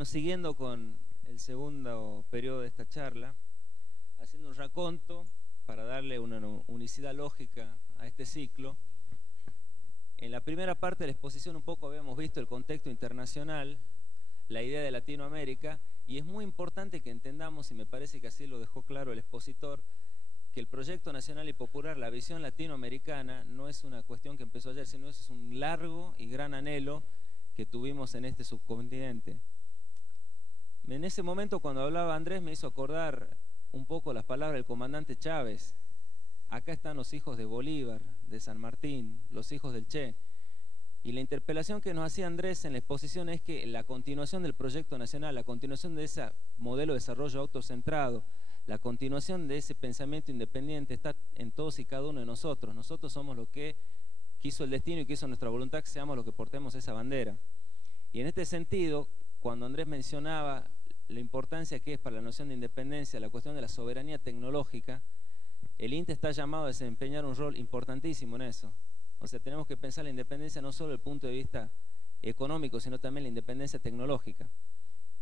Bueno, siguiendo con el segundo periodo de esta charla, haciendo un raconto para darle una unicidad lógica a este ciclo. En la primera parte de la exposición un poco habíamos visto el contexto internacional, la idea de Latinoamérica, y es muy importante que entendamos, y me parece que así lo dejó claro el expositor, que el proyecto nacional y popular, la visión latinoamericana, no es una cuestión que empezó ayer, sino es un largo y gran anhelo que tuvimos en este subcontinente. En ese momento, cuando hablaba Andrés, me hizo acordar un poco las palabras del comandante Chávez. Acá están los hijos de Bolívar, de San Martín, los hijos del Che. Y la interpelación que nos hacía Andrés en la exposición es que la continuación del proyecto nacional, la continuación de ese modelo de desarrollo autocentrado, la continuación de ese pensamiento independiente está en todos y cada uno de nosotros. Nosotros somos lo que quiso el destino y quiso nuestra voluntad, que seamos los que portemos esa bandera. Y en este sentido, cuando Andrés mencionaba la importancia que es para la noción de independencia la cuestión de la soberanía tecnológica, el INTE está llamado a desempeñar un rol importantísimo en eso. O sea, tenemos que pensar la independencia no solo desde el punto de vista económico, sino también la independencia tecnológica.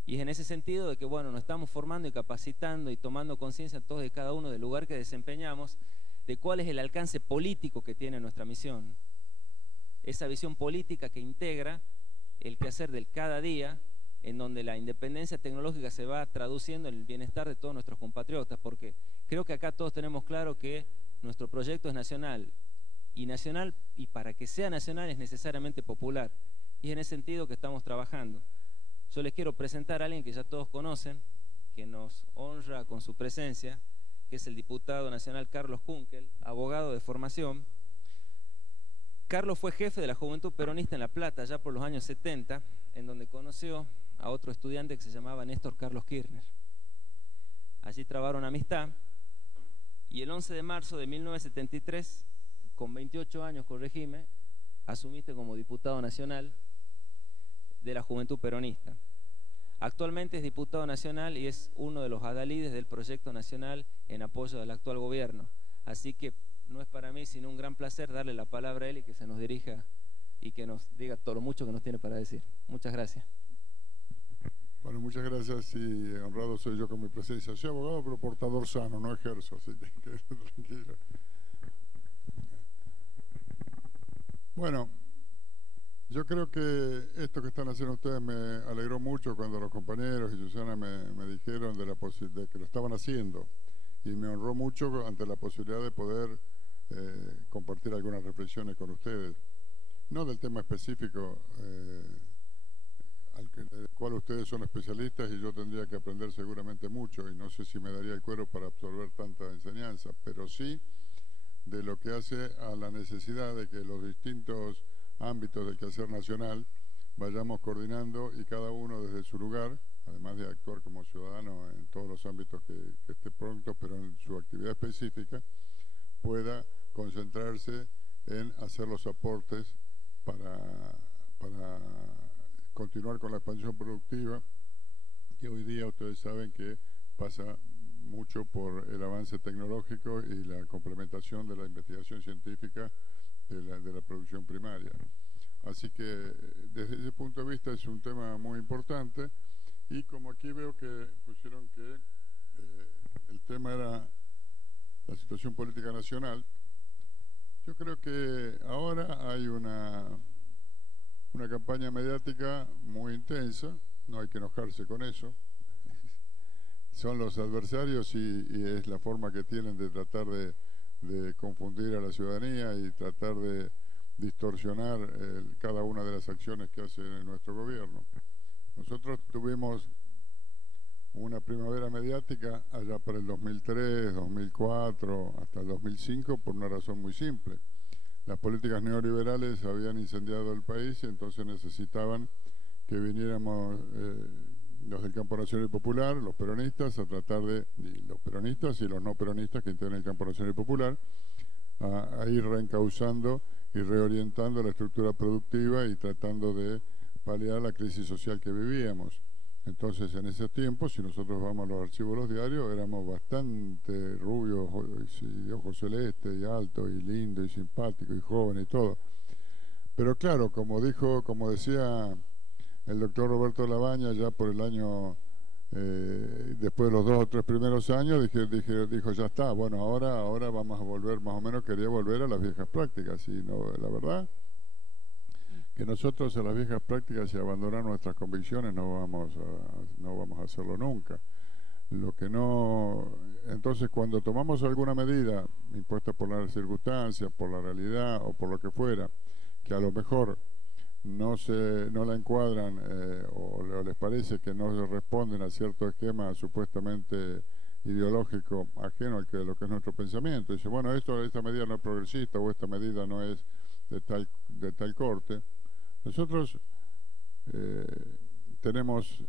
Y es en ese sentido de que, bueno, nos estamos formando y capacitando y tomando conciencia todos y cada uno del lugar que desempeñamos, de cuál es el alcance político que tiene nuestra misión. Esa visión política que integra el quehacer del cada día, en donde la independencia tecnológica se va traduciendo en el bienestar de todos nuestros compatriotas, porque creo que acá todos tenemos claro que nuestro proyecto es nacional, y para que sea nacional es necesariamente popular, y es en ese sentido que estamos trabajando. Yo les quiero presentar a alguien que ya todos conocen, que nos honra con su presencia, que es el diputado nacional Carlos Kunkel, abogado de formación. Carlos fue jefe de la Juventud Peronista en La Plata ya por los años 70, en donde conoció a otro estudiante que se llamaba Néstor Carlos Kirchner. Allí trabaron amistad, y el 11 de marzo de 1973, con 28 años, corregime, asumiste como diputado nacional de la Juventud Peronista. Actualmente es diputado nacional y es uno de los adalides del proyecto nacional en apoyo del actual gobierno. Así que no es para mí sino un gran placer darle la palabra a él y que se nos dirija y que nos diga todo lo mucho que nos tiene para decir. Muchas gracias. Bueno, muchas gracias y honrado soy yo con mi presencia. Soy abogado pero portador sano, no ejerzo, así que quédate tranquilo. Bueno, yo creo que esto que están haciendo ustedes me alegró mucho cuando los compañeros y Susana me dijeron de que lo estaban haciendo, y me honró mucho ante la posibilidad de poder compartir algunas reflexiones con ustedes, no del tema específico del cual ustedes son especialistas y yo tendría que aprender seguramente mucho, y no sé si me daría el cuero para absorber tanta enseñanza, pero sí de lo que hace a la necesidad de que los distintos ámbitos del quehacer nacional vayamos coordinando y cada uno desde su lugar, además de actuar como ciudadano en todos los ámbitos que esté pronto, pero en su actividad específica, pueda concentrarse en hacer los aportes para continuar con la expansión productiva, que hoy día ustedes saben que pasa mucho por el avance tecnológico y la complementación de la investigación científica de la producción primaria. Así que desde ese punto de vista es un tema muy importante, y como aquí veo que pusieron que el tema era la situación política nacional, yo creo que ahora hay una campaña mediática muy intensa, no hay que enojarse con eso. Son los adversarios y es la forma que tienen de tratar de confundir a la ciudadanía y tratar de distorsionar cada una de las acciones que hace nuestro gobierno. Nosotros tuvimos una primavera mediática allá por el 2003, 2004, hasta el 2005, por una razón muy simple. Las políticas neoliberales habían incendiado el país y entonces necesitaban que viniéramos los del campo nacional y popular, los peronistas, a tratar los peronistas y los no peronistas que integran el campo nacional y popular, a ir reencauzando y reorientando la estructura productiva y tratando de paliar la crisis social que vivíamos. Entonces, en ese tiempo, si nosotros vamos a los archivos de los diarios, éramos bastante rubios, de ojos celestes, y altos, y lindos, y simpáticos, y jóvenes, y todo. Pero claro, como decía el doctor Roberto Labaña, ya por el año, después de los 2 o 3 primeros años, dijo, ya está, bueno, ahora vamos a volver, más o menos quería volver a las viejas prácticas. Y no, la verdad que nosotros a las viejas prácticas y abandonar nuestras convicciones no vamos a hacerlo nunca. Lo que no, entonces cuando tomamos alguna medida impuesta por las circunstancias, por la realidad o por lo que fuera, que a lo mejor no la encuadran o les parece que no responden a cierto esquema supuestamente ideológico ajeno al que lo que es nuestro pensamiento, dice, bueno, esta medida no es progresista o esta medida no es de tal corte. Nosotros tenemos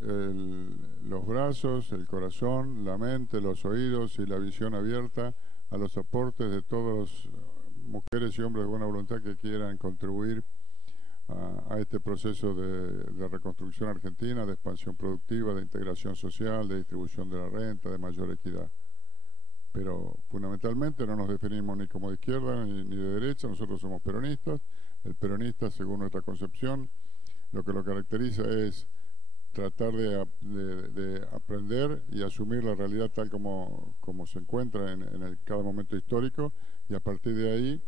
los brazos, el corazón, la mente, los oídos y la visión abierta a los aportes de todas las mujeres y hombres de buena voluntad que quieran contribuir a este proceso de reconstrucción argentina, de expansión productiva, de integración social, de distribución de la renta, de mayor equidad. Pero fundamentalmente no nos definimos ni como de izquierda ni de derecha, nosotros somos peronistas. El peronista, según nuestra concepción, lo que lo caracteriza es tratar de aprender y asumir la realidad tal como se encuentra en cada momento histórico, y a partir de ahí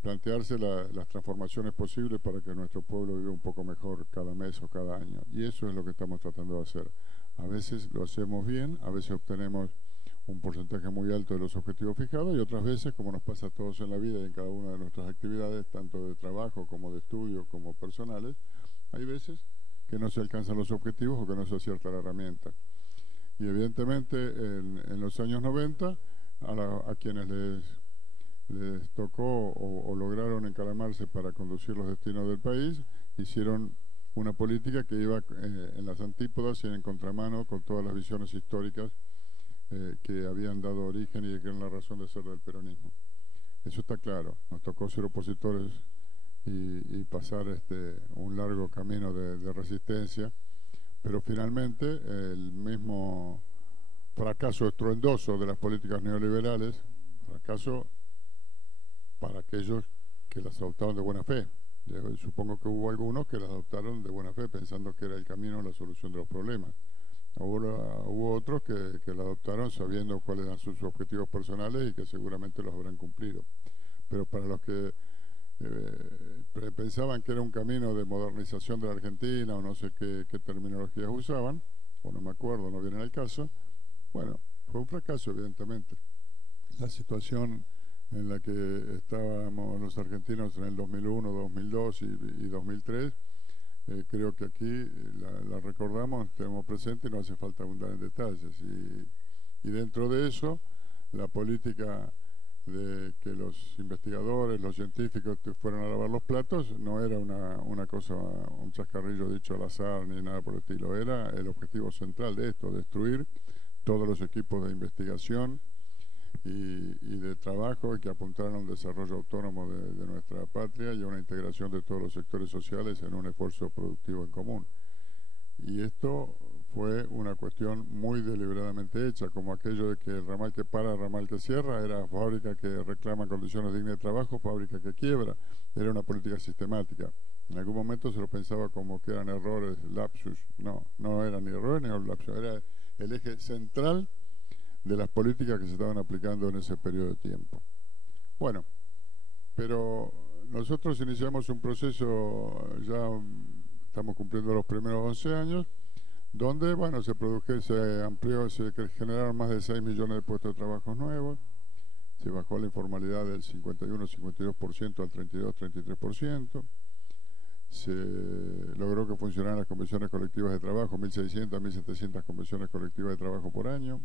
plantearse las transformaciones posibles para que nuestro pueblo viva un poco mejor cada mes o cada año. Y eso es lo que estamos tratando de hacer. A veces lo hacemos bien, a veces obtenemos un porcentaje muy alto de los objetivos fijados, y otras veces, como nos pasa a todos en la vida y en cada una de nuestras actividades, tanto de trabajo como de estudio como personales, hay veces que no se alcanzan los objetivos o que no se acierta la herramienta. Y evidentemente en los años 90, a quienes les tocó o lograron encaramarse para conducir los destinos del país, hicieron una política que iba en las antípodas y en contramano con todas las visiones históricas que habían dado origen y que eran la razón de ser del peronismo. Eso está claro. Nos tocó ser opositores y pasar un largo camino de resistencia, pero finalmente el mismo fracaso estruendoso de las políticas neoliberales, fracaso para aquellos que las adoptaron de buena fe. Yo supongo que hubo algunos que las adoptaron de buena fe pensando que era el camino a la solución de los problemas. Hubo otros que la adoptaron sabiendo cuáles eran sus objetivos personales y que seguramente los habrán cumplido. Pero para los que pensaban que era un camino de modernización de la Argentina o no sé qué terminologías usaban, o no me acuerdo, no viene al caso, bueno, fue un fracaso evidentemente. La situación en la que estábamos los argentinos en el 2001, 2002 y 2003, creo que aquí la recordamos, tenemos presente y no hace falta abundar en detalles. Y dentro de eso, la política de que los investigadores, los científicos fueran a lavar los platos, no era una cosa, un chascarrillo dicho al azar ni nada por el estilo, era el objetivo central de esto, destruir todos los equipos de investigación y de trabajo y que apuntaran a un desarrollo autónomo de nuestra patria y a una integración de todos los sectores sociales en un esfuerzo productivo en común. Y esto fue una cuestión muy deliberadamente hecha, como aquello de que el ramal que para, el ramal que cierra, era fábrica que reclama condiciones dignas de trabajo, fábrica que quiebra, era una política sistemática. En algún momento se lo pensaba como que eran errores, lapsus, no eran ni errores ni lapsus, era el eje central de las políticas que se estaban aplicando en ese periodo de tiempo. Bueno, pero nosotros iniciamos un proceso, ya estamos cumpliendo los primeros 11 años, donde, bueno, se amplió, se generaron más de 6 millones de puestos de trabajo nuevos, se bajó la informalidad del 51-52% al 32-33%, se logró que funcionaran las convenciones colectivas de trabajo, 1.600 a 1.700 convenciones colectivas de trabajo por año,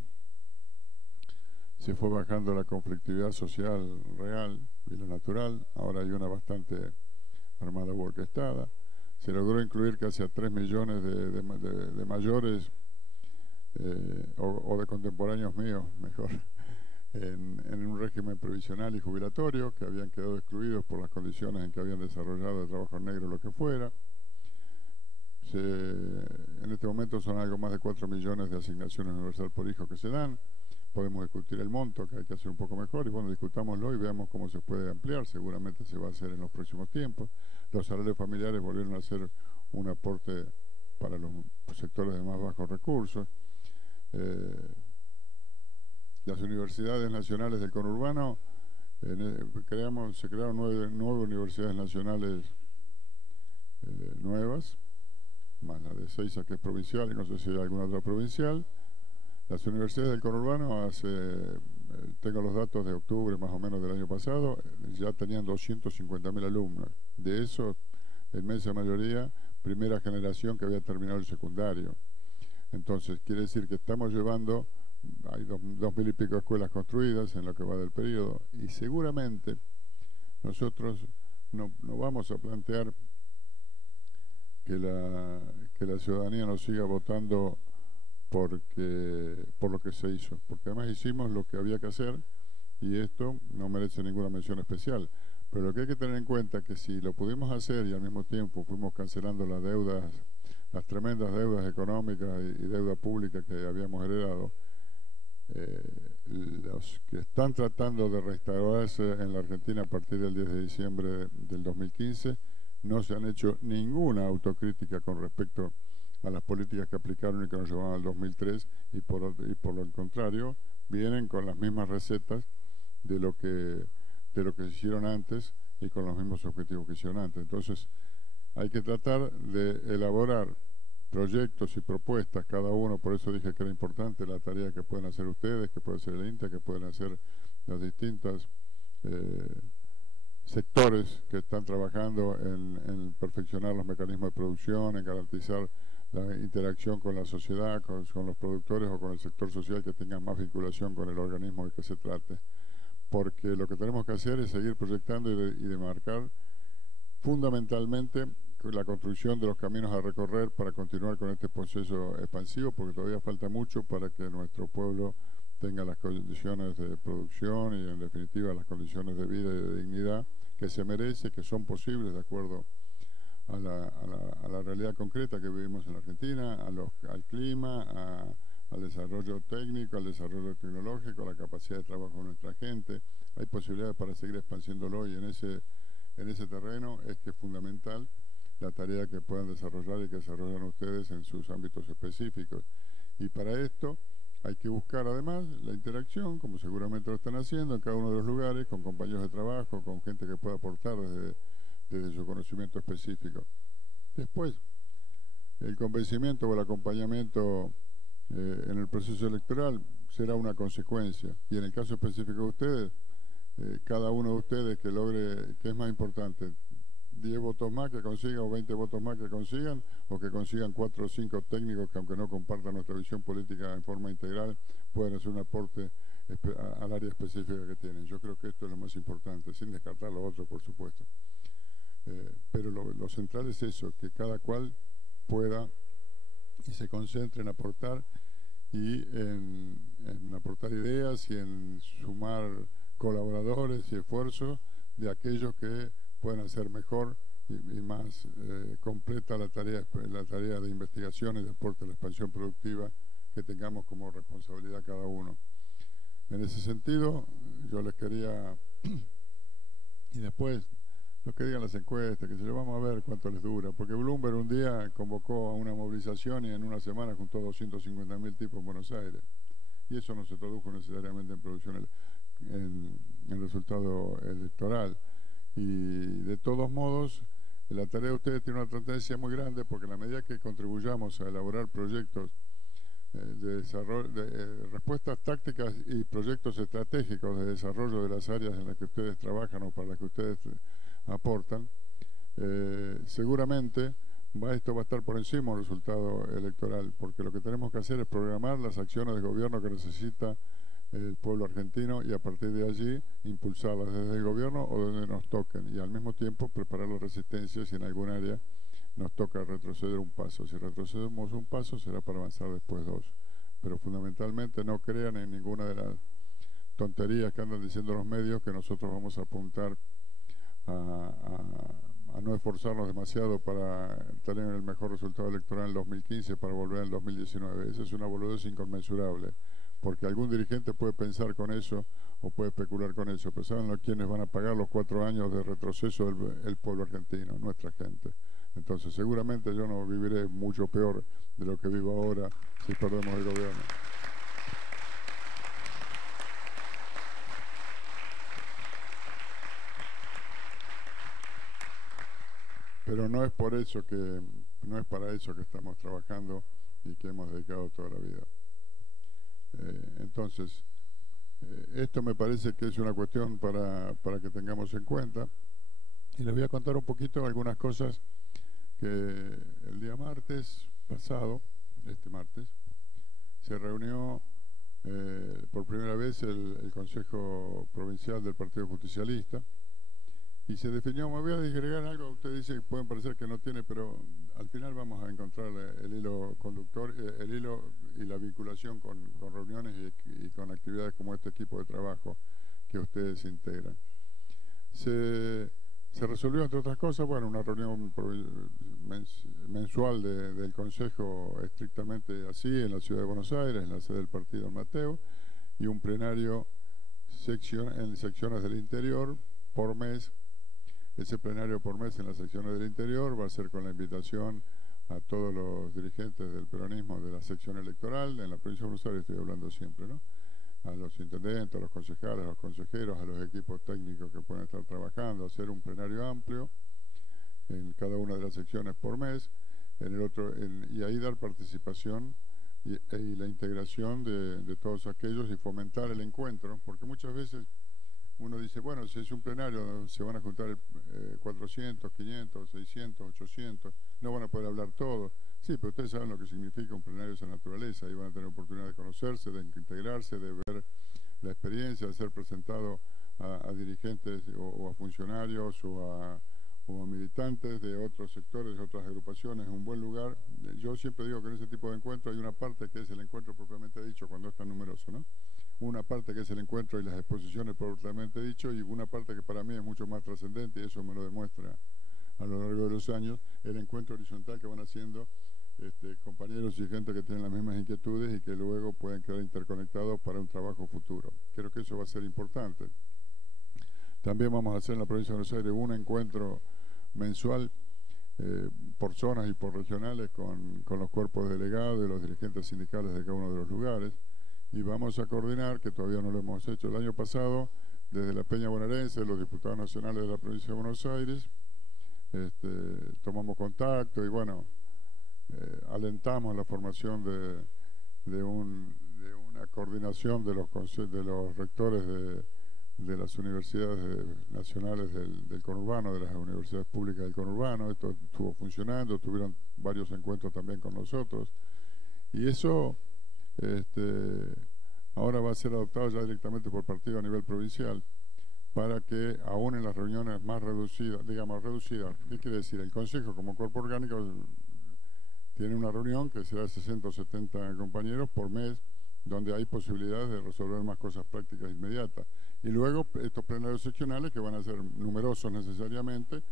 se fue bajando la conflictividad social real y la natural, ahora hay una bastante armada u orquestada. Se logró incluir casi a 3 millones de mayores o de contemporáneos míos, mejor, en un régimen previsional y jubilatorio que habían quedado excluidos por las condiciones en que habían desarrollado el trabajo negro o lo que fuera. En este momento son algo más de 4 millones de asignaciones universal por hijo que se dan. Podemos discutir el monto, que hay que hacer un poco mejor, y bueno, discutámoslo y veamos cómo se puede ampliar, seguramente se va a hacer en los próximos tiempos. Los salarios familiares volvieron a ser un aporte para los sectores de más bajos recursos. Las universidades nacionales del conurbano, se crearon nueve universidades nacionales nuevas, más la de Seiza, que es provincial, y no sé si hay alguna otra provincial. Las universidades del conurbano, tengo los datos de octubre más o menos del año pasado, ya tenían 250.000 alumnos. De eso, la inmensa mayoría, primera generación que había terminado el secundario. Entonces, quiere decir que estamos llevando, hay 2.000 y pico escuelas construidas en lo que va del periodo, y seguramente nosotros no vamos a plantear que la ciudadanía nos siga votando por lo que se hizo, porque además hicimos lo que había que hacer y esto no merece ninguna mención especial. Pero lo que hay que tener en cuenta es que si lo pudimos hacer y al mismo tiempo fuimos cancelando las deudas, las tremendas deudas económicas y deuda pública que habíamos heredado, los que están tratando de restaurarse en la Argentina a partir del 10 de diciembre del 2015 no se han hecho ninguna autocrítica con respecto a las políticas que aplicaron y que nos llevaron al 2003 y por lo contrario vienen con las mismas recetas de lo que se hicieron antes y con los mismos objetivos que hicieron antes. Entonces hay que tratar de elaborar proyectos y propuestas cada uno, por eso dije que era importante la tarea que pueden hacer ustedes, que puede hacer el INTA, que pueden hacer los distintos sectores que están trabajando en perfeccionar los mecanismos de producción, en garantizar la interacción con la sociedad, con los productores o con el sector social que tengan más vinculación con el organismo de que se trate. Porque lo que tenemos que hacer es seguir proyectando y de marcar fundamentalmente la construcción de los caminos a recorrer para continuar con este proceso expansivo, porque todavía falta mucho para que nuestro pueblo tenga las condiciones de producción y en definitiva las condiciones de vida y de dignidad que se merece, que son posibles de acuerdo a la realidad concreta que vivimos en la Argentina, al clima, al desarrollo técnico, al desarrollo tecnológico, a la capacidad de trabajo de nuestra gente. Hay posibilidades para seguir expandiéndolo y en ese terreno es que es fundamental la tarea que puedan desarrollar y que desarrollan ustedes en sus ámbitos específicos. Y para esto hay que buscar además la interacción, como seguramente lo están haciendo en cada uno de los lugares, con compañeros de trabajo, con gente que pueda aportar desde su conocimiento específico. Después, el convencimiento o el acompañamiento en el proceso electoral será una consecuencia. Y en el caso específico de ustedes, cada uno de ustedes que logre, ¿qué es más importante? 10 votos más que consigan o 20 votos más que consigan, o que consigan 4 o 5 técnicos que aunque no compartan nuestra visión política en forma integral, puedan hacer un aporte al área específica que tienen. Yo creo que esto es lo más importante, sin descartar lo otro, por supuesto. Pero lo central es eso, que cada cual pueda y se concentre en aportar y en aportar ideas y en sumar colaboradores y esfuerzos de aquellos que pueden hacer mejor y más completa la tarea de investigación y de aporte a la expansión productiva que tengamos como responsabilidad cada uno. En ese sentido, yo les quería, y después, lo que digan las encuestas, que se lo vamos a ver cuánto les dura, porque Bloomberg un día convocó a una movilización y en una semana juntó 250.000 tipos en Buenos Aires, y eso no se tradujo necesariamente en producción, en resultado electoral. Y de todos modos, la tarea de ustedes tiene una trascendencia muy grande porque en la medida que contribuyamos a elaborar proyectos de desarrollo, respuestas tácticas y proyectos estratégicos de desarrollo de las áreas en las que ustedes trabajan o para las que ustedes aportan, seguramente esto va a estar por encima del resultado electoral, porque lo que tenemos que hacer es programar las acciones de gobierno que necesita el pueblo argentino y a partir de allí impulsarlas desde el gobierno o donde nos toquen y al mismo tiempo preparar la resistencia si en algún área nos toca retroceder un paso. Si retrocedemos un paso será para avanzar después dos, pero fundamentalmente no crean en ninguna de las tonterías que andan diciendo los medios que nosotros vamos a apuntar a no esforzarnos demasiado para tener el mejor resultado electoral en el 2015 para volver en el 2019. Esa es una boludez inconmensurable, porque algún dirigente puede pensar con eso o puede especular con eso, pero ¿saben quiénes van a pagar los 4 años de retroceso del pueblo argentino? Nuestra gente. Entonces seguramente yo no viviré mucho peor de lo que vivo ahora si perdemos el gobierno. Pero no es por eso que, no es para eso que estamos trabajando y que hemos dedicado toda la vida. Entonces, esto me parece que es una cuestión para que tengamos en cuenta. Y les voy a contar un poquito algunas cosas que el día martes pasado, este martes, se reunió por primera vez el Consejo Provincial del Partido Justicialista y se definió, me voy a disgregar algo, usted dice que pueden parecer que no tiene, pero al final vamos a encontrar el hilo conductor, el hilo y la vinculación con reuniones y con actividades como este equipo de trabajo que ustedes integran. Se resolvió, entre otras cosas, bueno, una reunión mensual del Consejo estrictamente así en la Ciudad de Buenos Aires, en la sede del partido en Mateo, y un plenario en secciones del interior por mes. Ese plenario por mes en las secciones del interior va a ser con la invitación a todos los dirigentes del peronismo de la sección electoral, en la provincia de Buenos Aires estoy hablando siempre, ¿no? A los intendentes, a los concejales, a los consejeros, a los equipos técnicos que pueden estar trabajando, hacer un plenario amplio en cada una de las secciones por mes, y ahí dar participación y la integración de todos aquellos y fomentar el encuentro, porque muchas veces uno dice, bueno, si es un plenario se van a juntar 400, 500, 600, 800, no van a poder hablar todos. Sí, pero ustedes saben lo que significa un plenario de esa naturaleza, ahí van a tener oportunidad de conocerse, de integrarse, de ver la experiencia, de ser presentado a dirigentes o a funcionarios o a militantes de otros sectores, de otras agrupaciones, un buen lugar. Yo siempre digo que en ese tipo de encuentro hay una parte que es el encuentro propiamente dicho cuando es tan numeroso, ¿no? Una parte que es el encuentro y las exposiciones propiamente dicho, y una parte que para mí es mucho más trascendente, y eso me lo demuestra a lo largo de los años, el encuentro horizontal que van haciendo compañeros y gente que tienen las mismas inquietudes y que luego pueden quedar interconectados para un trabajo futuro. Creo que eso va a ser importante. También vamos a hacer en la provincia de Buenos Aires un encuentro mensual por zonas y por regionales con los cuerpos delegados y los dirigentes sindicales de cada uno de los lugares. Y vamos a coordinar, que todavía no lo hemos hecho el año pasado, desde la Peña Bonaerense, los diputados nacionales de la provincia de Buenos Aires, tomamos contacto y bueno, alentamos la formación de una coordinación de los rectores de las universidades nacionales del conurbano, de las universidades públicas del conurbano. Esto estuvo funcionando, tuvieron varios encuentros también con nosotros. Y eso ahora va a ser adoptado ya directamente por partido a nivel provincial, para que aún en las reuniones más reducidas, digamos reducidas, ¿qué quiere decir? El Consejo como cuerpo orgánico tiene una reunión que será de 60 o 70 compañeros por mes, donde hay posibilidades de resolver más cosas prácticas inmediatas. Y luego estos plenarios seccionales que van a ser numerosos necesariamente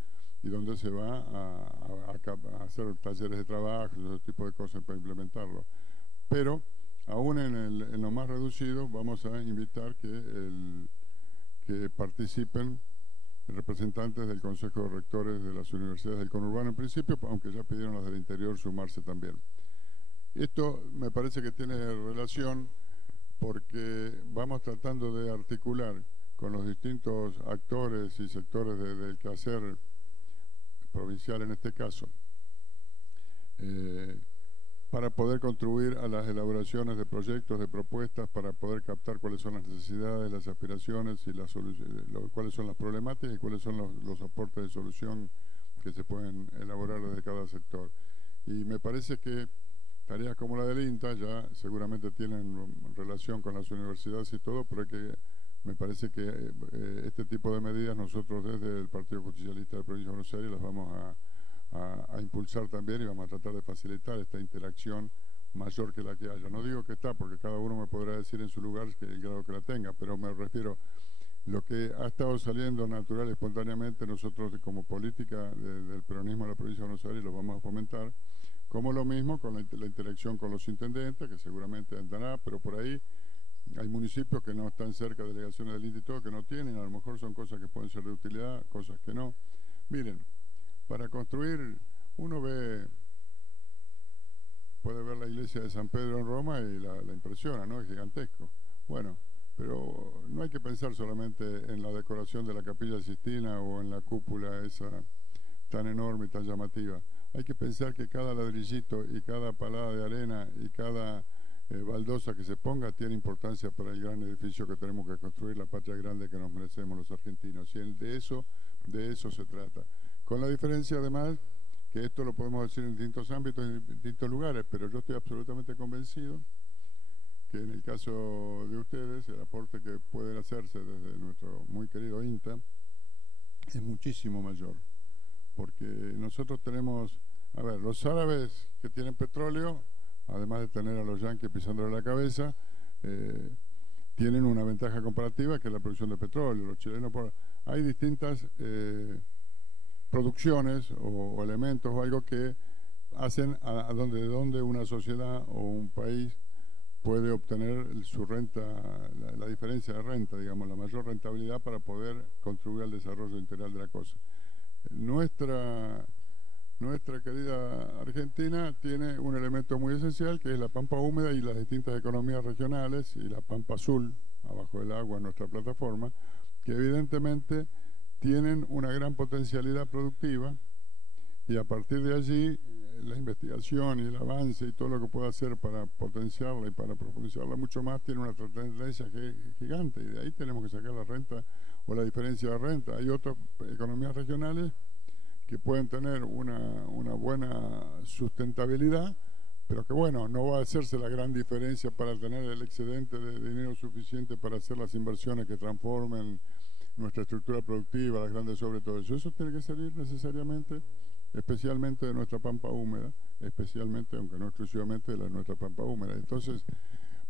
y donde se va a hacer talleres de trabajo y ese tipo de cosas para implementarlo. Pero aún en lo más reducido vamos a invitar que participen representantes del Consejo de Rectores de las universidades del conurbano en principio, aunque ya pidieron las del interior sumarse también. Esto me parece que tiene relación porque vamos tratando de articular con los distintos actores y sectores del quehacer provincial en este caso, para poder contribuir a las elaboraciones de proyectos, de propuestas, para poder captar cuáles son las necesidades, las aspiraciones y cuáles son las problemáticas y cuáles son los aportes de solución que se pueden elaborar desde cada sector. Y me parece que tareas como la del INTA ya seguramente tienen relación con las universidades y todo, pero me parece que este tipo de medidas nosotros desde el Partido Justicialista de la Provincia de Buenos Aires las vamos a impulsar también y vamos a tratar de facilitar esta interacción mayor que la que haya. No digo que está, porque cada uno me podrá decir en su lugar que el grado que la tenga, pero me refiero lo que ha estado saliendo natural y espontáneamente nosotros como política del peronismo de la provincia de Buenos Aires lo vamos a fomentar, como lo mismo con la interacción con los intendentes, que seguramente andará, pero por ahí hay municipios que no están cerca de delegaciones del INTA y todo, que no tienen, a lo mejor son cosas que pueden ser de utilidad, cosas que no. Miren, para construir Uno puede ver la iglesia de San Pedro en Roma y la impresiona, ¿no? Es gigantesco. Bueno, pero no hay que pensar solamente en la decoración de la Capilla Sistina o en la cúpula esa tan enorme y tan llamativa. Hay que pensar que cada ladrillito y cada palada de arena y cada baldosa que se ponga tiene importancia para el gran edificio que tenemos que construir, la patria grande que nos merecemos los argentinos. Y de eso se trata. Con la diferencia, además, que esto lo podemos decir en distintos ámbitos, en distintos lugares, pero yo estoy absolutamente convencido que en el caso de ustedes, el aporte que pueden hacerse desde nuestro muy querido INTA es muchísimo mayor. Porque nosotros tenemos, a ver, los árabes que tienen petróleo, además de tener a los yanquis pisándole la cabeza, tienen una ventaja comparativa que es la producción de petróleo. Los chilenos, hay distintas producciones o elementos o algo que hacen de donde una sociedad o un país puede obtener su renta, la diferencia de renta, digamos, la mayor rentabilidad para poder contribuir al desarrollo integral de la cosa. Nuestra querida Argentina tiene un elemento muy esencial que es la pampa húmeda y las distintas economías regionales y la pampa azul, abajo del agua en nuestra plataforma, que evidentemente tienen una gran potencialidad productiva y a partir de allí la investigación y el avance y todo lo que pueda hacer para potenciarla y para profundizarla mucho más tiene una tendencia gigante y de ahí tenemos que sacar la renta o la diferencia de renta. Hay otras economías regionales que pueden tener una buena sustentabilidad, pero que bueno, no va a hacerse la gran diferencia para tener el excedente de dinero suficiente para hacer las inversiones que transformen nuestra estructura productiva, las grandes obras y todo eso. Eso tiene que salir necesariamente, especialmente de nuestra pampa húmeda, especialmente, aunque no exclusivamente, de nuestra pampa húmeda. Entonces,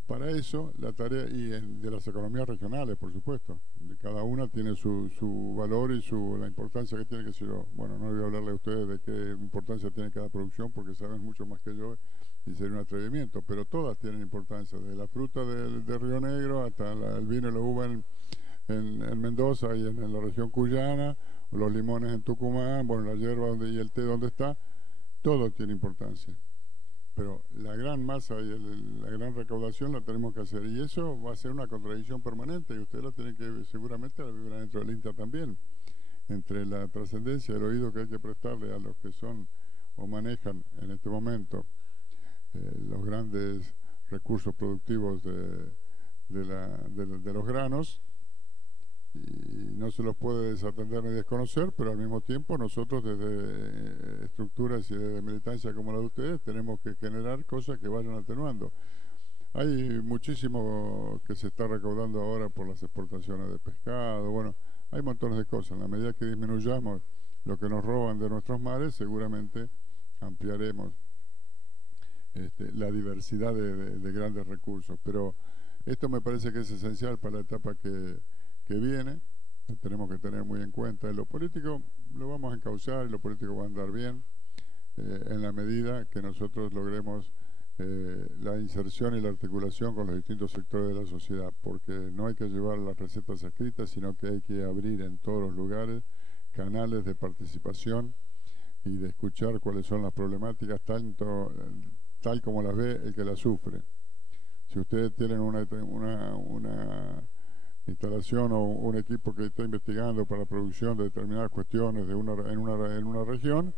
para eso, la tarea, y de las economías regionales, por supuesto, cada una tiene su valor y la importancia que tiene, que ser yo. Bueno, no voy a hablarle a ustedes de qué importancia tiene cada producción, porque saben mucho más que yo, y sería un atrevimiento, pero todas tienen importancia, de la fruta de Río Negro hasta el vino y la uva en Mendoza y en la región cuyana, los limones en Tucumán, bueno, la hierba y el té donde está, todo tiene importancia. Pero la gran masa y la gran recaudación la tenemos que hacer, y eso va a ser una contradicción permanente, y ustedes la tienen que, seguramente la vivirán dentro del INTA también, entre la trascendencia del oído que hay que prestarle a los que son o manejan en este momento los grandes recursos productivos de los granos, y no se los puede desatender ni desconocer, pero al mismo tiempo nosotros desde estructuras y de militancia como la de ustedes tenemos que generar cosas que vayan atenuando. Hay muchísimo que se está recaudando ahora por las exportaciones de pescado, bueno, hay montones de cosas. En la medida que disminuyamos lo que nos roban de nuestros mares, seguramente ampliaremos la diversidad de grandes recursos, pero esto me parece que es esencial para la etapa que viene, lo tenemos que tener muy en cuenta. En lo político lo vamos a encauzar y lo político va a andar bien en la medida que nosotros logremos la inserción y la articulación con los distintos sectores de la sociedad, porque no hay que llevar las recetas escritas, sino que hay que abrir en todos los lugares canales de participación y de escuchar cuáles son las problemáticas tal como las ve el que las sufre. Si ustedes tienen una instalación o un equipo que está investigando para la producción de determinadas cuestiones en una región,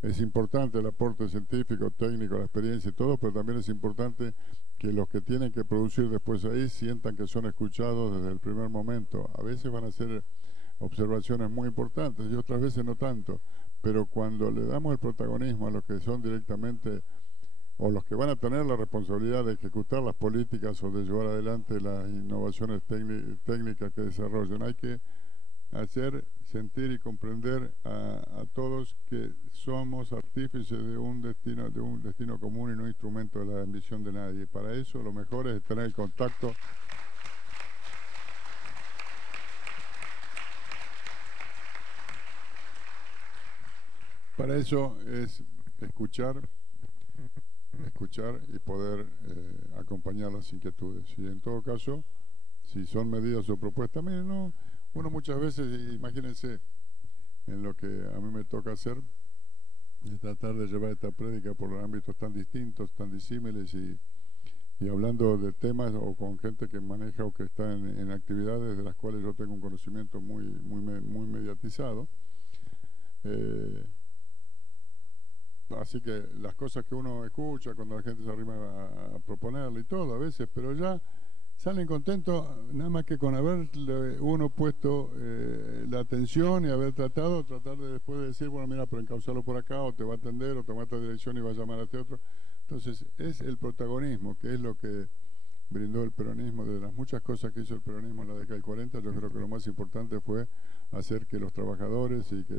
es importante el aporte científico, técnico, la experiencia y todo, pero también es importante que los que tienen que producir después ahí sientan que son escuchados desde el primer momento. A veces van a ser observaciones muy importantes y otras veces no tanto, pero cuando le damos el protagonismo a los que son directamente o los que van a tener la responsabilidad de ejecutar las políticas o de llevar adelante las innovaciones técnicas que desarrollan, hay que hacer sentir y comprender a todos que somos artífices de un destino común y no instrumento de la ambición de nadie. Para eso lo mejor es tener el contacto. Para eso es escuchar y poder acompañar las inquietudes. Y en todo caso, si son medidas o propuestas, miren, no, uno muchas veces, imagínense, en lo que a mí me toca hacer, de tratar de llevar esta prédica por ámbitos tan distintos, tan disímiles y hablando de temas o con gente que maneja o que está en actividades de las cuales yo tengo un conocimiento muy mediatizado. Así que las cosas que uno escucha cuando la gente se arrima a proponerle y todo a veces, pero ya salen contentos nada más que con haber uno puesto la atención y haber tratar de después de decir, bueno, mira, pero encauzarlo por acá, o te va a atender, o toma esta dirección y va a llamar a este otro. Entonces, es el protagonismo, que es lo que brindó el peronismo. De las muchas cosas que hizo el peronismo en la década del 40, yo creo que lo más importante fue hacer que los trabajadores y que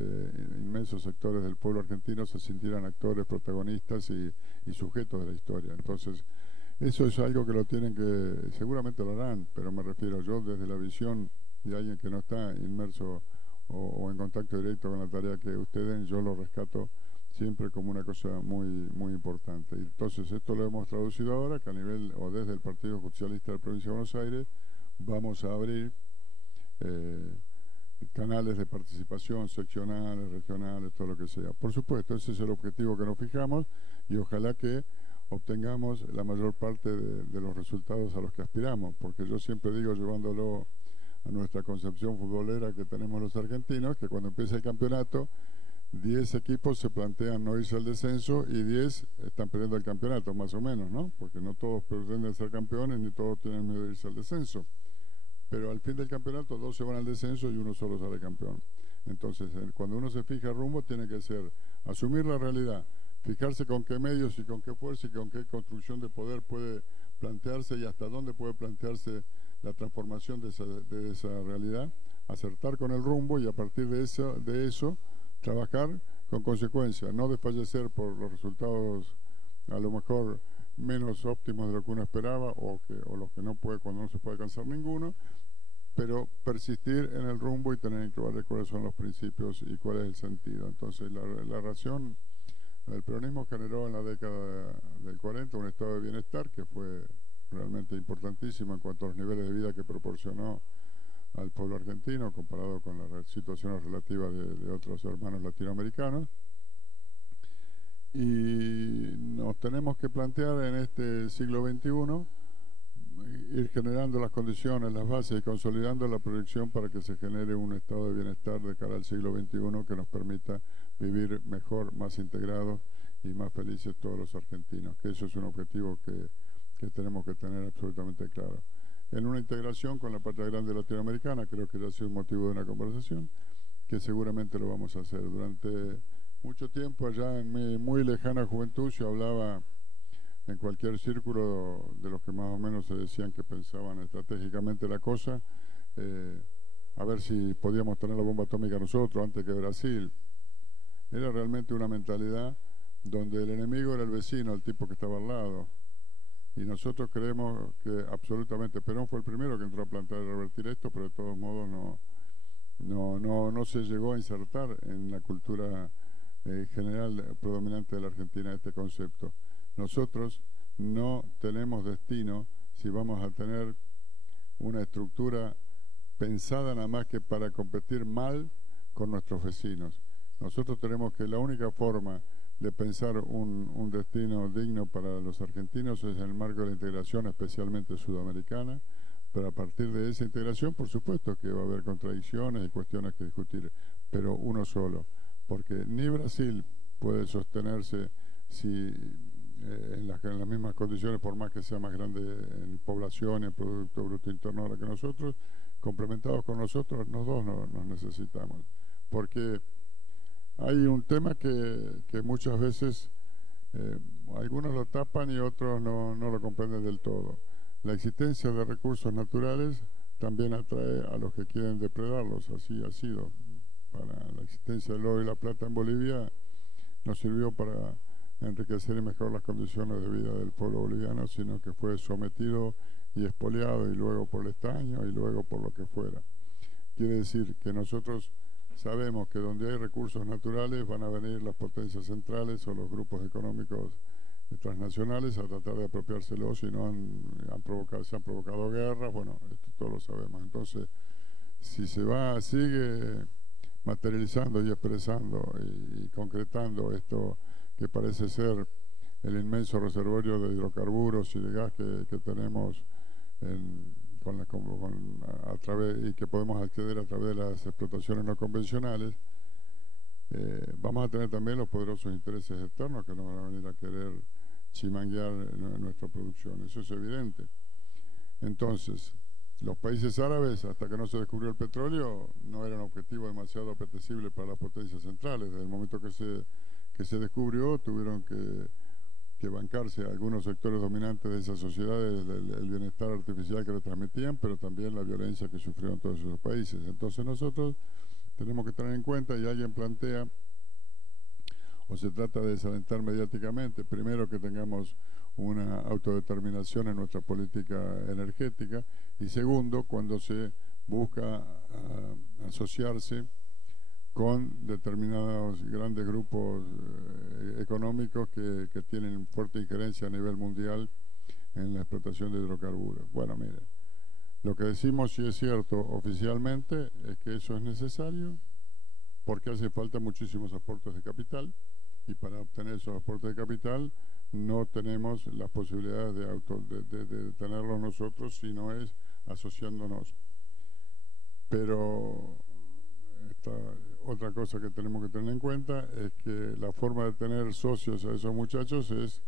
inmensos sectores del pueblo argentino se sintieran actores, protagonistas y sujetos de la historia. Entonces, eso es algo que lo tienen que, seguramente lo harán, pero me refiero yo desde la visión de alguien que no está inmerso o en contacto directo con la tarea que ustedes, yo lo rescato siempre como una cosa muy importante. Y entonces esto lo hemos traducido ahora, que a nivel o desde el Partido Socialista de la Provincia de Buenos Aires vamos a abrir canales de participación seccionales, regionales, todo lo que sea. Por supuesto, ese es el objetivo que nos fijamos y ojalá que obtengamos la mayor parte de los resultados a los que aspiramos, porque yo siempre digo, llevándolo a nuestra concepción futbolera que tenemos los argentinos, que cuando empieza el campeonato, 10 equipos se plantean no irse al descenso y 10 están perdiendo el campeonato, más o menos, ¿no? Porque no todos pretenden ser campeones ni todos tienen miedo de irse al descenso. Pero al fin del campeonato 2 se van al descenso y uno solo sale campeón. Entonces, cuando uno se fija rumbo, tiene que ser asumir la realidad, fijarse con qué medios y con qué fuerza y con qué construcción de poder puede plantearse y hasta dónde puede plantearse la transformación de esa realidad, acertar con el rumbo y a partir de eso trabajar con consecuencia, no desfallecer por los resultados a lo mejor menos óptimos de lo que uno esperaba o los que no puede, cuando no se puede alcanzar ninguno, pero persistir en el rumbo y tener que ver cuáles son los principios y cuál es el sentido. Entonces la razón del peronismo generó en la década del 40 un estado de bienestar que fue realmente importantísimo en cuanto a los niveles de vida que proporcionó al pueblo argentino comparado con las situaciones relativas de otros hermanos latinoamericanos. Y nos tenemos que plantear en este siglo XXI ir generando las condiciones, las bases y consolidando la proyección para que se genere un estado de bienestar de cara al siglo XXI que nos permita vivir mejor, más integrados y más felices todos los argentinos, que eso es un objetivo que tenemos que tener absolutamente claro. En una integración con la patria grande latinoamericana, creo que ya ha sido un motivo de una conversación, que seguramente lo vamos a hacer. Durante mucho tiempo, allá en mi muy lejana juventud, yo hablaba en cualquier círculo de los que más o menos se decían que pensaban estratégicamente la cosa, a ver si podíamos tener la bomba atómica nosotros antes que Brasil. Era realmente una mentalidad donde el enemigo era el vecino, el tipo que estaba al lado. Y nosotros creemos que absolutamente, Perón fue el primero que entró a plantear y revertir esto, pero de todos modos no se llegó a insertar en la cultura general predominante de la Argentina este concepto. Nosotros no tenemos destino si vamos a tener una estructura pensada nada más que para competir mal con nuestros vecinos. Nosotros tenemos que la única forma de pensar un destino digno para los argentinos es en el marco de la integración, especialmente sudamericana, pero a partir de esa integración, por supuesto que va a haber contradicciones y cuestiones que discutir, pero uno solo, porque ni Brasil puede sostenerse en las mismas condiciones, por más que sea más grande en población y en Producto Bruto Interno ahora que nosotros, complementados con nosotros, los dos nos necesitamos, porque hay un tema que muchas veces algunos lo tapan y otros no lo comprenden del todo. La existencia de recursos naturales también atrae a los que quieren depredarlos, así ha sido. Para la existencia del oro y la plata en Bolivia no sirvió para enriquecer y mejorar las condiciones de vida del pueblo boliviano, sino que fue sometido y expoliado y luego por el estaño y luego por lo que fuera. Quiere decir que nosotros sabemos que donde hay recursos naturales van a venir las potencias centrales o los grupos económicos transnacionales a tratar de apropiárselos y no se han provocado guerras, bueno, esto todos lo sabemos. Entonces, si sigue materializando y expresando y concretando esto que parece ser el inmenso reservorio de hidrocarburos y de gas que tenemos a través, y que podemos acceder a través de las explotaciones no convencionales. Vamos a tener también los poderosos intereses externos que nos van a venir a querer chimanguear nuestra producción, eso es evidente. Entonces, los países árabes, hasta que no se descubrió el petróleo, no era un objetivo demasiado apetecible para las potencias centrales. Desde el momento que se descubrió, tuvieron que bancarse algunos sectores dominantes de esas sociedades, el bienestar artificial que le transmitían, pero también la violencia que sufrieron todos esos países. Entonces nosotros tenemos que tener en cuenta, y alguien plantea, o se trata de desalentar mediáticamente, primero que tengamos una autodeterminación en nuestra política energética, y segundo, cuando se busca asociarse con determinados grandes grupos económicos que tienen fuerte injerencia a nivel mundial en la explotación de hidrocarburos. Bueno, mire, lo que decimos, si es cierto oficialmente, es que eso es necesario porque hace falta muchísimos aportes de capital, y para obtener esos aportes de capital no tenemos las posibilidades de tenerlos nosotros, si no es asociándonos. Pero otra cosa que tenemos que tener en cuenta es que la forma de tener socios a esos muchachos es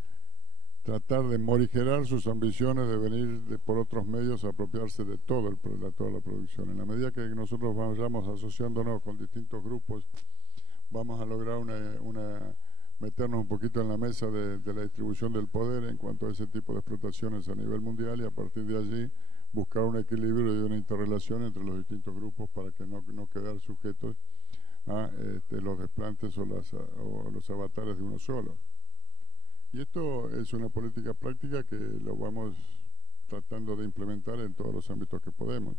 tratar de morigerar sus ambiciones de venir por otros medios a apropiarse de toda la producción. En la medida que nosotros vayamos asociándonos con distintos grupos, vamos a lograr meternos un poquito en la mesa de la distribución del poder en cuanto a ese tipo de explotaciones a nivel mundial, y a partir de allí buscar un equilibrio y una interrelación entre los distintos grupos para que no quedar sujetos a los desplantes o los avatares de uno solo. Y esto es una política práctica que lo vamos tratando de implementar en todos los ámbitos que podemos.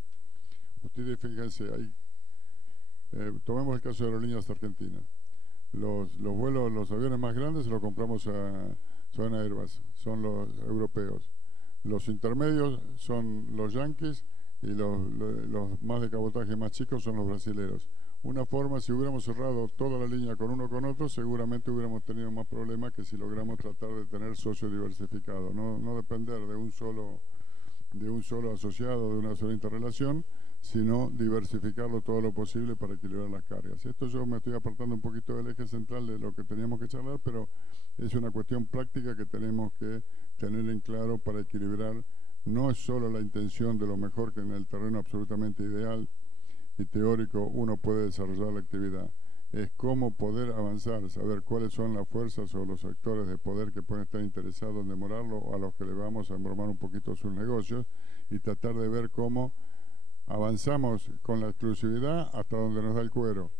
Ustedes fíjense, tomemos el caso de Aerolíneas Argentinas. Los aviones más grandes los compramos son Airbus, son los europeos. Los intermedios son los yanquis, y los más de cabotaje más chicos son los brasileros. Una forma, si hubiéramos cerrado toda la línea con uno con otro, seguramente hubiéramos tenido más problemas que si logramos tratar de tener socios diversificados, no depender de un solo asociado, de una sola interrelación, sino diversificarlo todo lo posible para equilibrar las cargas. Esto yo me estoy apartando un poquito del eje central de lo que teníamos que charlar, pero es una cuestión práctica que tenemos que tener en claro para equilibrar. No es solo la intención de lo mejor, que en el terreno absolutamente ideal y teórico uno puede desarrollar la actividad, es cómo poder avanzar, saber cuáles son las fuerzas o los sectores de poder que pueden estar interesados en demorarlo, o a los que le vamos a embromar un poquito sus negocios, y tratar de ver cómo avanzamos con la exclusividad hasta donde nos da el cuero,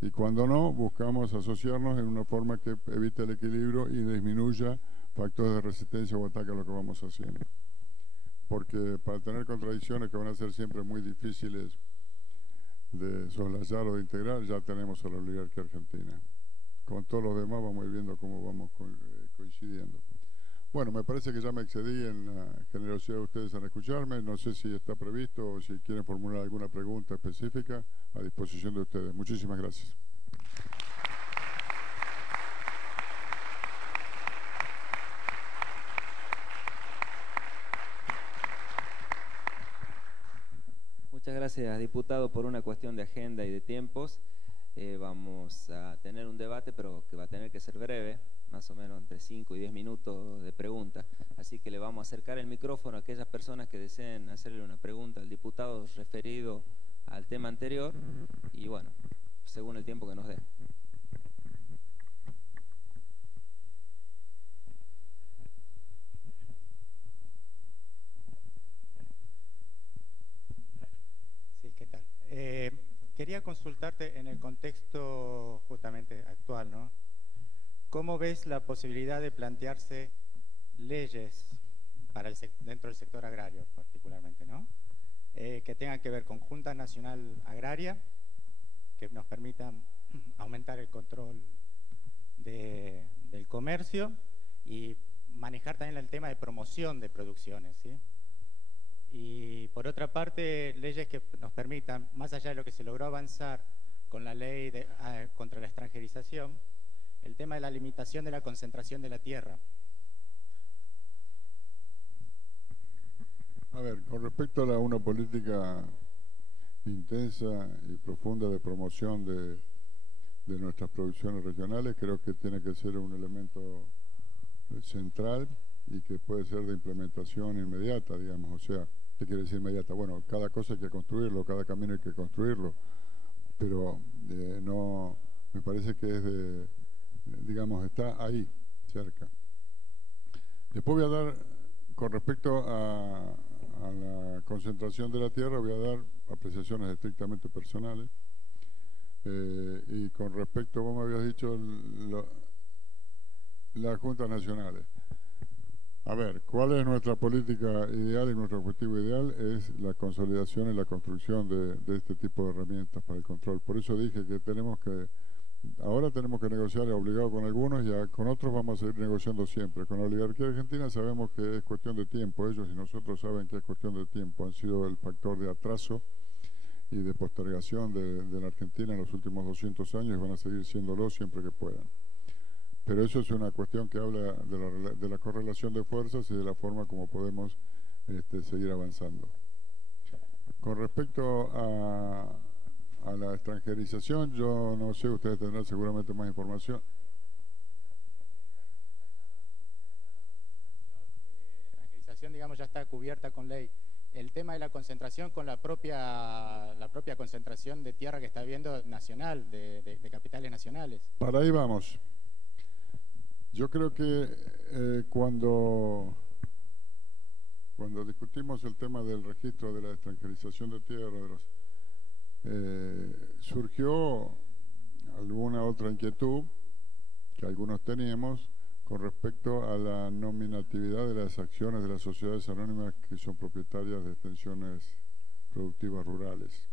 y cuando no, buscamos asociarnos en una forma que evite el equilibrio y disminuya factores de resistencia o ataque a lo que vamos haciendo. Porque para tener contradicciones que van a ser siempre muy difíciles de soslayar o de integrar, ya tenemos a la oligarquía argentina. Con todos los demás vamos a ir viendo cómo vamos coincidiendo. Bueno, me parece que ya me excedí en la generosidad de ustedes al escucharme. No sé si está previsto o si quieren formular alguna pregunta específica, a disposición de ustedes. Muchísimas gracias. Muchas gracias, diputado, por una cuestión de agenda y de tiempos. Vamos a tener un debate, pero que va a tener que ser breve, más o menos entre 5 y 10 minutos de pregunta. Así que le vamos a acercar el micrófono a aquellas personas que deseen hacerle una pregunta al diputado referido al tema anterior, y bueno, según el tiempo que nos dé. Sí, ¿qué tal? Quería consultarte en el contexto justamente actual, ¿no? ¿Cómo ves la posibilidad de plantearse leyes dentro del sector agrario particularmente, ¿no? Que tengan que ver con Junta Nacional Agraria, que nos permitan aumentar el control del comercio y manejar también el tema de promoción de producciones, ¿sí? Y por otra parte, leyes que nos permitan, más allá de lo que se logró avanzar con la ley contra la extranjerización, el tema de la limitación de la concentración de la tierra. A ver, con respecto a una política intensa y profunda de promoción de nuestras producciones regionales, creo que tiene que ser un elemento central y que puede ser de implementación inmediata, digamos. O sea, ¿qué quiere decir inmediata? Bueno, cada cosa hay que construirlo, cada camino hay que construirlo, pero no, me parece que es digamos, está ahí, cerca. Después voy a dar, con respecto a la concentración de la tierra, voy a dar apreciaciones estrictamente personales. Y con respecto, vos me habías dicho las juntas nacionales. A ver, ¿cuál es nuestra política ideal y nuestro objetivo ideal? Es la consolidación y la construcción de este tipo de herramientas para el control. Por eso dije que ahora tenemos que negociar obligado con algunos y con otros vamos a seguir negociando siempre. Con la oligarquía argentina sabemos que es cuestión de tiempo. Ellos y nosotros saben que es cuestión de tiempo. Han sido el factor de atraso y de postergación de la Argentina en los últimos 200 años y van a seguir siéndolo siempre que puedan. Pero eso es una cuestión que habla de la correlación de fuerzas y de la forma como podemos seguir avanzando. Con respecto a la extranjerización, yo no sé, ustedes tendrán seguramente más información. La extranjerización, digamos, ya está cubierta con ley. El tema de la concentración con la propia concentración de tierra que está habiendo nacional, de capitales nacionales. Para ahí vamos. Yo creo que cuando discutimos el tema del registro de la extranjerización de tierra, surgió alguna otra inquietud que algunos teníamos con respecto a la nominatividad de las acciones de las sociedades anónimas que son propietarias de extensiones productivas rurales.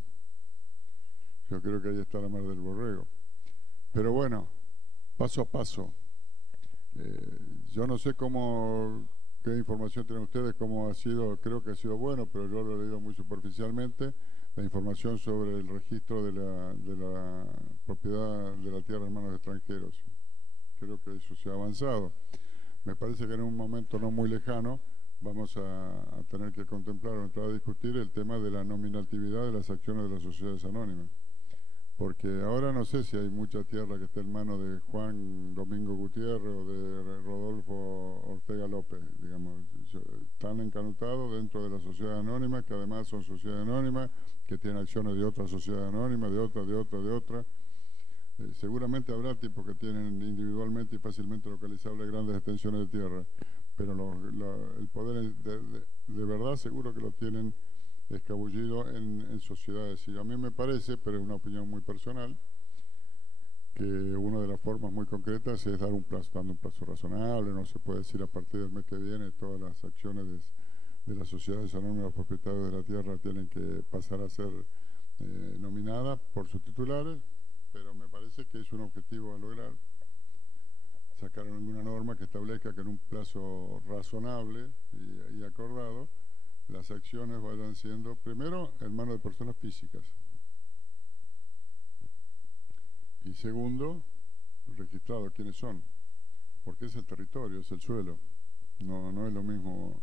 Yo creo que ahí está la mar del borrego. Pero bueno, paso a paso. Yo no sé qué información tienen ustedes, cómo ha sido, creo que ha sido bueno, pero yo lo he leído muy superficialmente, la información sobre el registro de la propiedad de la tierra en manos de extranjeros. Creo que eso se ha avanzado. Me parece que en un momento no muy lejano vamos a tener que contemplar o entrar a discutir el tema de la nominatividad de las acciones de las sociedades anónimas. Porque ahora no sé si hay mucha tierra que esté en manos de Juan Domingo Gutiérrez o de Rodolfo Ortega López, digamos. Están encanutados dentro de la sociedad anónima, que además son sociedades anónimas, que tienen acciones de otra sociedad anónima, de otra. Seguramente habrá tipos que tienen individualmente y fácilmente localizables grandes extensiones de tierra, pero el poder de verdad seguro que lo tienen escabullido en sociedades. Y a mí me parece, pero es una opinión muy personal, que una de las formas muy concretas es dando un plazo razonable. No se puede decir a partir del mes que viene todas las acciones de las sociedades anónimas propietarios de la tierra tienen que pasar a ser nominadas por sus titulares, pero me parece que es un objetivo a lograr, sacar alguna norma que establezca que en un plazo razonable y acordado las acciones vayan siendo, primero, en manos de personas físicas, y segundo, registrados quiénes son, porque es el territorio, es el suelo, no es lo mismo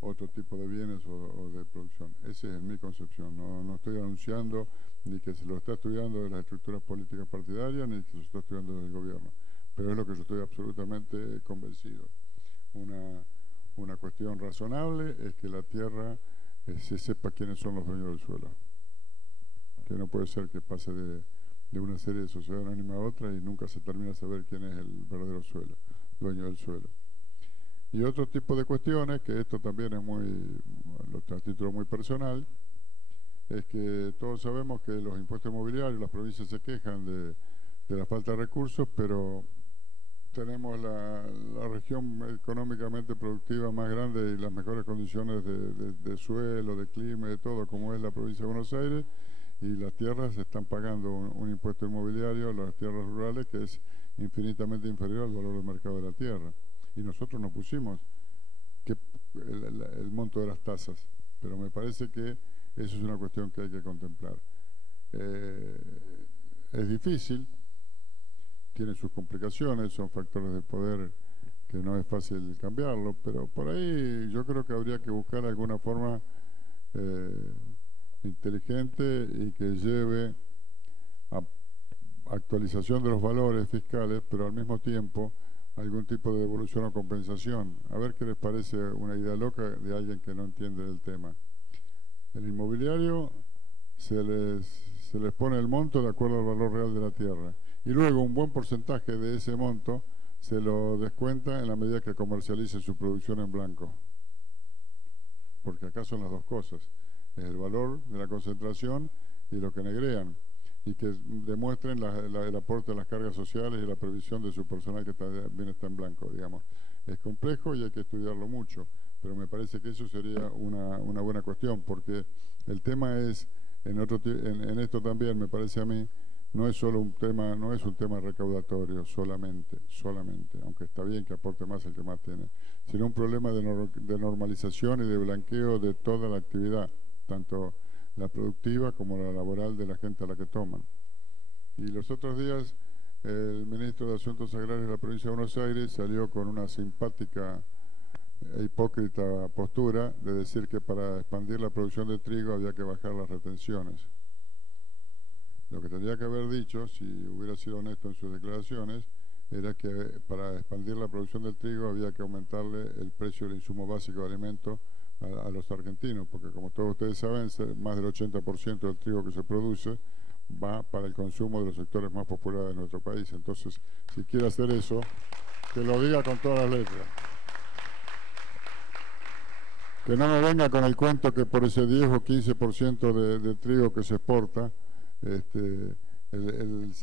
otro tipo de bienes o de producción. Esa es mi concepción. No estoy anunciando ni que se lo está estudiando de las estructuras políticas partidarias ni que se lo está estudiando del gobierno, pero es lo que yo estoy absolutamente convencido. Una cuestión razonable es que la tierra se sepa quiénes son los dueños del suelo, que no puede ser que pase de una serie de sociedades anónimas a otra y nunca se termina de saber quién es el verdadero dueño del suelo. Y otro tipo de cuestiones, que esto también es a título muy personal, es que todos sabemos que los impuestos inmobiliarios, las provincias se quejan de la falta de recursos, pero tenemos la región económicamente productiva más grande y las mejores condiciones de suelo, de clima y de todo, como es la provincia de Buenos Aires, y las tierras están pagando un impuesto inmobiliario, las tierras rurales, que es infinitamente inferior al valor de mercado de la tierra. Y nosotros nos pusimos el monto de las tasas, pero me parece que eso es una cuestión que hay que contemplar. es difícil, tiene sus complicaciones, son factores de poder que no es fácil cambiarlo, pero por ahí yo creo que habría que buscar alguna forma inteligente y que lleve a actualización de los valores fiscales, pero al mismo tiempo algún tipo de devolución o compensación. A ver qué les parece una idea loca de alguien que no entiende del tema. El inmobiliario se les pone el monto de acuerdo al valor real de la tierra y luego un buen porcentaje de ese monto se lo descuenta en la medida que comercialice su producción en blanco. Porque acá son las dos cosas, es el valor de la concentración y lo que negrean, y que demuestren el aporte de las cargas sociales y la previsión de su personal que también está en blanco, digamos. Es complejo y hay que estudiarlo mucho, pero me parece que eso sería una buena cuestión, porque el tema es, en esto también me parece a mí, no es solo un tema, no es un tema recaudatorio solamente, aunque está bien que aporte más el que más tiene, sino un problema de normalización y de blanqueo de toda la actividad, tanto la productiva como la laboral de la gente a la que toman. Y los otros días el ministro de Asuntos Agrarios de la provincia de Buenos Aires salió con una simpática e hipócrita postura de decir que para expandir la producción de trigo había que bajar las retenciones. Lo que tendría que haber dicho, si hubiera sido honesto en sus declaraciones, era que para expandir la producción del trigo había que aumentarle el precio del insumo básico de alimentos a los argentinos, porque como todos ustedes saben, más del 80% del trigo que se produce va para el consumo de los sectores más populares de nuestro país. Entonces, si quiere hacer eso, que lo diga con todas las letras. Que no me venga con el cuento que por ese 10 o 15% de trigo que se exporta,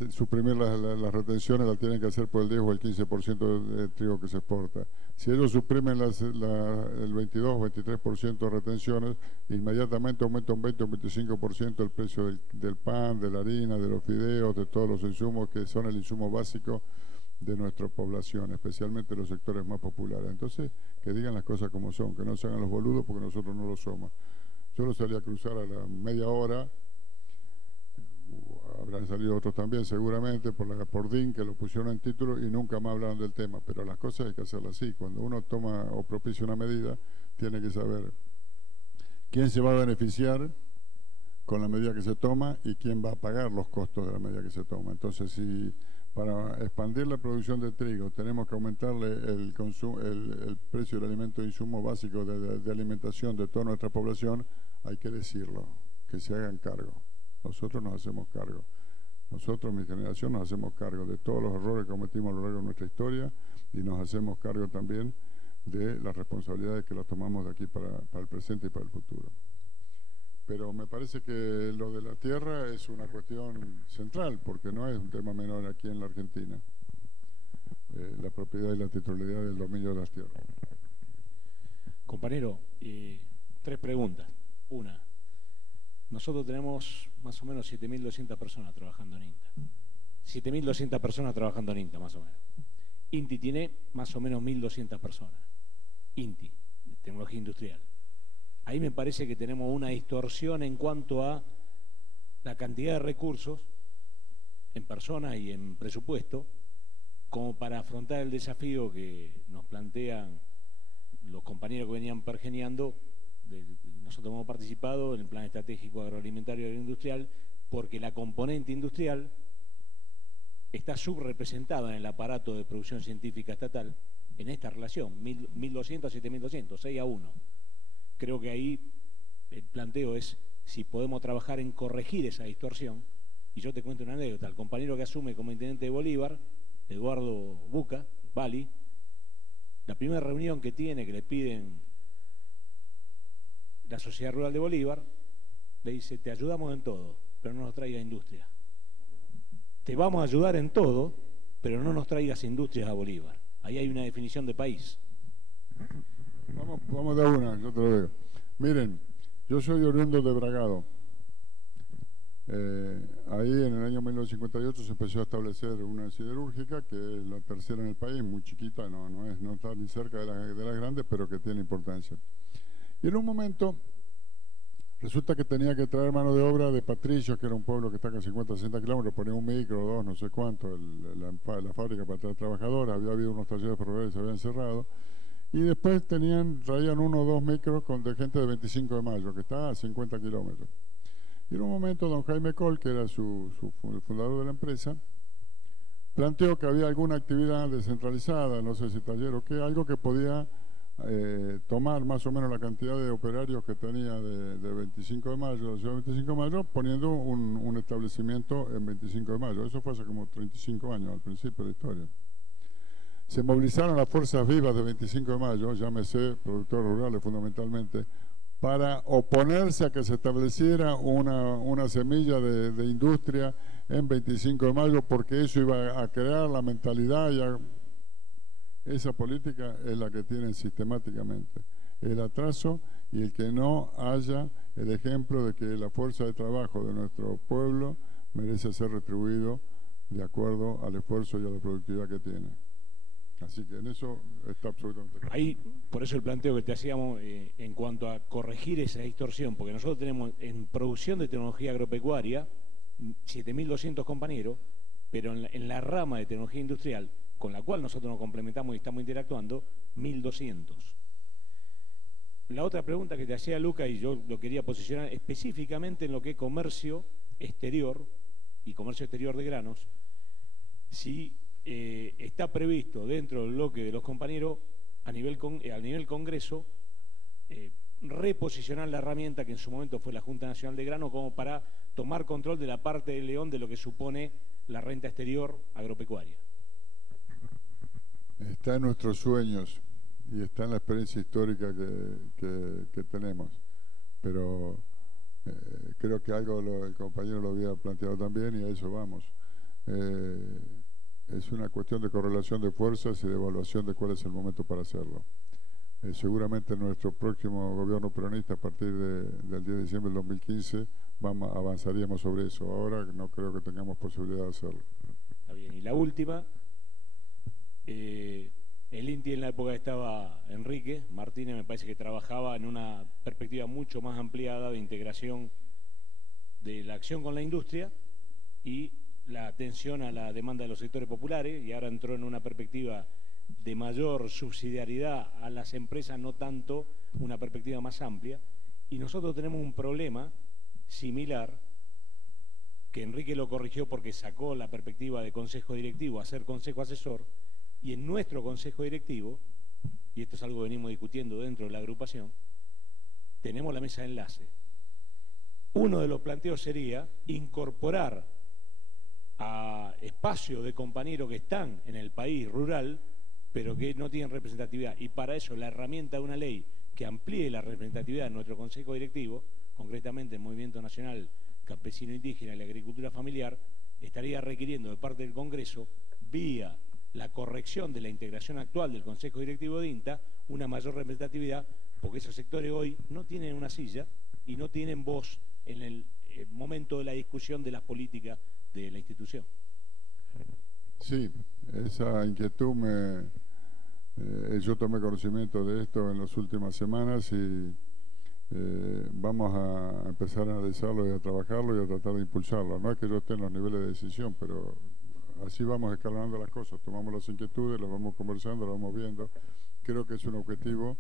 suprimir las retenciones las tienen que hacer por el 10 o el 15% de trigo que se exporta. Si ellos suprimen el 22 o 23% de retenciones, inmediatamente aumenta un 20 o un 25% el precio del pan, de la harina, de los fideos, de todos los insumos que son el insumo básico de nuestra población, especialmente los sectores más populares. Entonces, que digan las cosas como son, que no se hagan los boludos porque nosotros no lo somos. Yo lo salí a cruzar a la media hora, habrán salido otros también seguramente por DIN que lo pusieron en título y nunca más hablaron del tema, pero las cosas hay que hacerlas así. Cuando uno toma o propicia una medida, tiene que saber quién se va a beneficiar con la medida que se toma y quién va a pagar los costos de la medida que se toma. Entonces, si para expandir la producción de trigo tenemos que aumentarle el precio del alimento de insumo básico de alimentación de toda nuestra población, hay que decirlo, que se hagan cargo. Nosotros nos hacemos cargo. Nosotros, mi generación, nos hacemos cargo de todos los errores que cometimos a lo largo de nuestra historia y nos hacemos cargo también de las responsabilidades que las tomamos de aquí para el presente y para el futuro. Pero me parece que lo de la tierra es una cuestión central, porque no es un tema menor aquí en la Argentina. La propiedad y la titularidad del dominio de las tierras. Compañero, 3 preguntas. Una, nosotros tenemos más o menos 7.200 personas trabajando en INTA. 7.200 personas trabajando en INTA, más o menos. INTI tiene más o menos 1.200 personas. INTI, tecnología industrial. Ahí me parece que tenemos una distorsión en cuanto a la cantidad de recursos en personas y en presupuesto como para afrontar el desafío que nos plantean los compañeros que venían pergeneando. Nosotros hemos participado en el Plan Estratégico Agroalimentario y Agroindustrial porque la componente industrial está subrepresentada en el aparato de producción científica estatal en esta relación, 1.200 a 7.200, 6-1. Creo que ahí el planteo es si podemos trabajar en corregir esa distorsión. Y yo te cuento una anécdota. El compañero que asume como intendente de Bolívar, Eduardo Buca, Bali, la primera reunión que tiene, que le piden la Sociedad Rural de Bolívar, le dice: te ayudamos en todo, pero no nos traigas industria. Te vamos a ayudar en todo, pero no nos traigas industrias a Bolívar. Ahí hay una definición de país. Vamos de una, yo te lo digo. Miren, yo soy oriundo de Bragado. Ahí en el año 1958 se empezó a establecer una siderúrgica que es la tercera en el país, muy chiquita, no está ni cerca de las grandes, pero que tiene importancia. Y en un momento Resulta que tenía que traer mano de obra de Patricios, que era un pueblo que está a 50, 60 kilómetros, ponía un micro, dos, no sé cuánto, la fábrica para traer trabajadores, había habido unos talleres ferroviarios que se habían cerrado, y después traían 1 o 2 micros de gente de 25 de Mayo, que está a 50 kilómetros. Y en un momento don Jaime Coll, que era el fundador de la empresa, planteó que había alguna actividad descentralizada, no sé si taller o qué, algo que podía tomar más o menos la cantidad de operarios que tenía de 25 de Mayo, de la ciudad de 25 de Mayo, poniendo un establecimiento en 25 de Mayo. Eso fue hace como 35 años, al principio de la historia. Se movilizaron las fuerzas vivas de 25 de Mayo, llámese productores rurales fundamentalmente, para oponerse a que se estableciera una semilla de industria en 25 de Mayo, porque eso iba a crear la mentalidad y esa política es la que tienen sistemáticamente, el atraso y el que no haya el ejemplo de que la fuerza de trabajo de nuestro pueblo merece ser retribuido de acuerdo al esfuerzo y a la productividad que tiene. Así que en eso está absolutamente claro. Ahí, por eso el planteo que te hacíamos en cuanto a corregir esa distorsión, porque nosotros tenemos en producción de tecnología agropecuaria 7.200 compañeros, pero en la rama de tecnología industrial, con la cual nosotros nos complementamos y estamos interactuando, 1.200. La otra pregunta que te hacía Luca, y yo lo quería posicionar específicamente en lo que es comercio exterior y comercio exterior de granos, si está previsto dentro del bloque de los compañeros a nivel Congreso reposicionar la herramienta que en su momento fue la Junta Nacional de Grano como para tomar control de la parte de León de lo que supone la renta exterior agropecuaria. Está en nuestros sueños y está en la experiencia histórica que tenemos, pero creo que algo el compañero lo había planteado también y a eso vamos. Es una cuestión de correlación de fuerzas y de evaluación de cuál es el momento para hacerlo. Seguramente nuestro próximo gobierno peronista a partir del 10 de diciembre del 2015 avanzaríamos sobre eso. Ahora no creo que tengamos posibilidad de hacerlo. Está bien. Y la última, el INTI en la época que estaba Enrique Martínez me parece que trabajaba en una perspectiva mucho más ampliada de integración de la acción con la industria y la atención a la demanda de los sectores populares, y ahora entró en una perspectiva de mayor subsidiariedad a las empresas, no tanto una perspectiva más amplia, y nosotros tenemos un problema similar que Enrique lo corrigió porque sacó la perspectiva de consejo directivo a ser consejo asesor, y en nuestro consejo directivo, y esto es algo que venimos discutiendo dentro de la agrupación, tenemos la mesa de enlace. Uno de los planteos sería incorporar a espacios de compañeros que están en el país rural, pero que no tienen representatividad, y para eso la herramienta de una ley que amplíe la representatividad de nuestro consejo directivo, concretamente el Movimiento Nacional Campesino Indígena y la Agricultura Familiar, estaría requiriendo de parte del Congreso, vía la corrección de la integración actual del Consejo Directivo de INTA, una mayor representatividad, porque esos sectores hoy no tienen una silla y no tienen voz en el momento de la discusión de las políticas de la institución. Sí, esa inquietud yo tomé conocimiento de esto en las últimas semanas y vamos a empezar a analizarlo y a trabajarlo y a tratar de impulsarlo. No es que yo esté en los niveles de decisión, pero así vamos escalonando las cosas, tomamos las inquietudes, las vamos conversando, las vamos viendo. Creo que es un objetivo